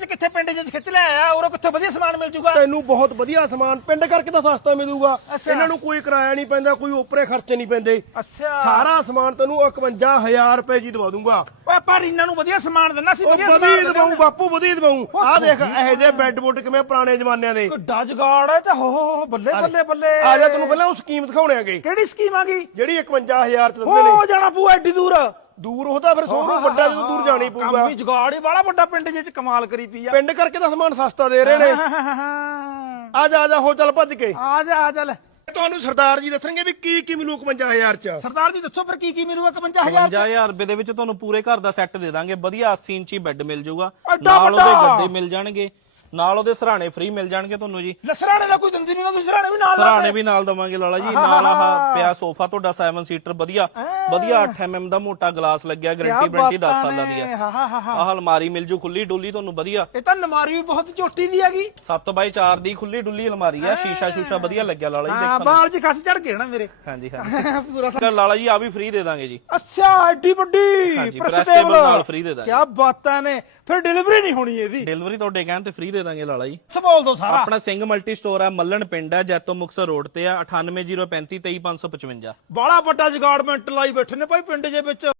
ਚ ਕਿੱਥੇ ਪਿੰਡ ਚ ਖਿੱਚ ਲਿਆ ਆ? ਉਰੋਂ ਕਿੱਥੇ ਵਧੀਆ ਸਮਾਨ ਮਿਲ ਜੂਗਾ? ਤੈਨੂੰ ਬਹੁਤ ਵਧੀਆ ਸਮਾਨ ਪਿੰਡ ਕਰਕੇ ਤਾਂ ਸਸਤਾ ਮਿਲੂਗਾ। ਅੱਛਾ। ਇਹਨਾਂ ਨੂੰ ਕੋਈ ਕਿਰਾਇਆ ਨਹੀਂ ਪੈਂਦਾ ਕੋਈ ਓਪਰੇ ਖਰਚੇ ਨਹੀਂ ਪੈਂਦੇ। ਅੱਛਾ। ਸਾਰਾ ਸਮਾਨ ਤੈਨੂੰ 51000 ਰੁਪਏ ਜੀ ਦਵਾ ਦੂੰਗਾ ਓਏ ਪਰ ਇਹਨਾਂ ਨੂੰ ਵਧੀਆ ਸਮਾਨ ਦਿੰਨਾ ਸੀ ਉਹ ਵਧੀਆ ਵਧੀਆ ਸਮਾਨ ਦਵਾਉਂ ਬਾਪੂ ਵਧੀਆ ਦਵਾਉਂ ਆਹ ਦੇਖ ਇਹੋ ਜਿਹੇ ਬੈੱਡ ਬੁੱਡ ਕਿਵੇਂ ਪੁਰਾਣੇ ਜ਼ਮਾਨਿਆਂ ਦੇ। ਕਿੱਡਾ ਜਗਾੜ ਹੈ ਤੇ ਹੋ ਹੋ ਹੋ, ਬੱਲੇ ਬੱਲੇ ਬੱਲੇ। ਆ ਜਾ ਤੈਨੂੰ ਪਹਿਲਾਂ ਉਹ ਸਕੀਮ ਦਿਖਾਉਣੇ ਆਗੇ ਕਿਹੜੀ ਸਕੀਮ ਆ ਗਈ? ਜਿਹੜੀ 51000 ਚ ਦਿੰਦੇ ਨੇ। ਹੋ ਜਾਣਾ ਪੂਆ ਐਡੀ ਦੂਰ। ਦੂਰ ਉਹਦਾ ਫਿਰ ਸ਼ੋਰੂਮ ਵੱਡਾ ਜਦੋਂ ਦੂਰ ਜਾਣਾ ਪਊਗਾ। ਕੰਮ ਹੀ ਜਗਾੜ ਹੀ ਬਾਲਾ ਵੱਡਾ ਪਿੰਡ ਜੇ ਚ ਕਮਾਲ ਕਰੀ ਪਈ ਆ। ਪਿੰਡ ਕਰਕੇ ਤਾਂ ਸਮਾਨ ਸਸਤਾ ਦੇ ਰਹੇ ਨੇ। ਆ ਜਾ ਆ ਜਾ ਹੋ ਚੱਲ ਭੱਜ ਕੇ। ਆ ਜਾ ਆ ਜਾ ਲੈ। ਤੁਹਾਨੂੰ ਸਰਦਾਰ ਜੀ ਦੱਸਣਗੇ ਵੀ ਕੀ ਕੀ ਮਿਲੂ 51000 ਚ। ਸਰਦਾਰ ਜੀ ਦੱਸੋ ਫਿਰ ਕੀ ਕੀ ਮਿਲੂਗਾ 51000 ਚ? 50000 ਰੁਪਏ ਦੇ ਵਿੱਚ ਤੁਹਾਨੂੰ ਪੂਰੇ ਘਰ ਦਾ ਸੈੱਟ ਦੇ ਦਾਂਗੇ। ਵਧੀਆ 80 ਇੰਚੀ ਬੈੱਡ ਮਿਲ ਜਾਊਗਾ ਐਡਾ ਨਾਲ ਉਹਦੇ ਵੱਡਾ। ਗੱਦੇ ਮਿਲ ਜਾਣਗੇ। ਨਾਲ ਉਹਦੇ ਸਰਾਣੇ ਫ੍ਰੀ ਮਿਲ ਜਾਣਗੇ ਤੁਹਾਨੂੰ ਜੀ। ਲਸਰਾਣੇ ਦਾ ਕੋਈ ਦੰਦੀ ਨਹੀਂ ਨਾ ਤੁਸੀਂ ਸਰਾਣੇ ਵੀ ਨਾਲ ਲਾ ਸਰਾਣੇ। ਵੀ ਨਾਲ ਦਵਾਂਗੇ ਲਾਲਾ ਜੀ ਨਾਲ ਆਹ ਪਿਆ ਸੋਫਾ ਤੁਹਾਡਾ 7 ਸੀਟਰ ਵਧੀਆ। ਵਧੀਆ 8 mm ਦਾ ਮੋਟਾ ਗਲਾਸ ਲੱਗਿਆ ਗਾਰੰਟੀ ਵਾਰੰਟੀ 10 ਬਾਤਾਂ ਸਾਲਾਂ ਦੀ ਹੈ ਹਾਂ ਹਾਂ ਹਾਂ ਹਾਂ। ਆਹ ਅਲਮਾਰੀ ਮਿਲ ਜੂ ਖੁੱਲੀ ਡੁੱਲੀ ਤੁਹਾਨੂੰ ਵਧੀਆ। ਇਹ ਤਾਂ ਨਮਾਰੀ ਵੀ ਬਹੁਤ ਚੋਟੀ ਦੀ ਹੈਗੀ। 7x4 ਦੀ ਖੁੱਲੀ ਡੁੱਲੀ ਅਲਮਾਰੀ ਹੈ ਸ਼ੀਸ਼ਾ ਸ਼ੂਸ਼ਾ ਵਧੀਆ ਲੱਗਿਆ ਲਾਲਾ ਜੀ ਹਾਂ ਦੇਖਣ ਬਾਲ ਜੀ ਖਸ ਚੜ ਕੇ ਨਾ ਮੇਰੇ। ਹਾਂਜੀ ਹਾਂਜੀ। ਪੂਰਾ ਲਾਲਾ ਜੀ ਆ ਵੀ ਫ੍ਰੀ ਦੇ ਦਾਂਗੇ ਜੀ। ਅੱਛਾ ਐਡੀ ਵੱਡੀ। table। ਨਾਲ free ਦੇ ਦਾਂਗੇ। ਕਿਆ ਬਾਤਾਂ ਨੇ। ਫਿਰ ਡਿਲੀਵਰੀ ਨਹੀਂ ਹੋਣੀ ਇਹਦੀ। ਡਿਲੀਵਰੀ ਤੁਹਾਡੇ ਕਹਿਣ ਤੇ ਫ੍ਰੀ ਦੇ ਦਾਂਗੇ ਲਾਲਾ ਜੀ। ਸਬੋਲ ਦੋ ਸਾਰਾ। ਆਪਣਾ ਸਿੰਘ ਮਲਟੀ ਸਟੋਰ ਹੈ ਮੱਲਣ ਪਿੰਡ ਹੈ ਜੈਤੋ ਮੁਕਸਰ ਰੋਡ ਤੇ ਆ 980353 23555 ਬਾਲਾ ਵੱਡਾ ਜਗਾੜਮੈਂਟ ਲਾਈ ਬੈਠੇ ਨੇ ਭਾਈ ਪਿੰਡ ਜੇ ਵਿੱਚ।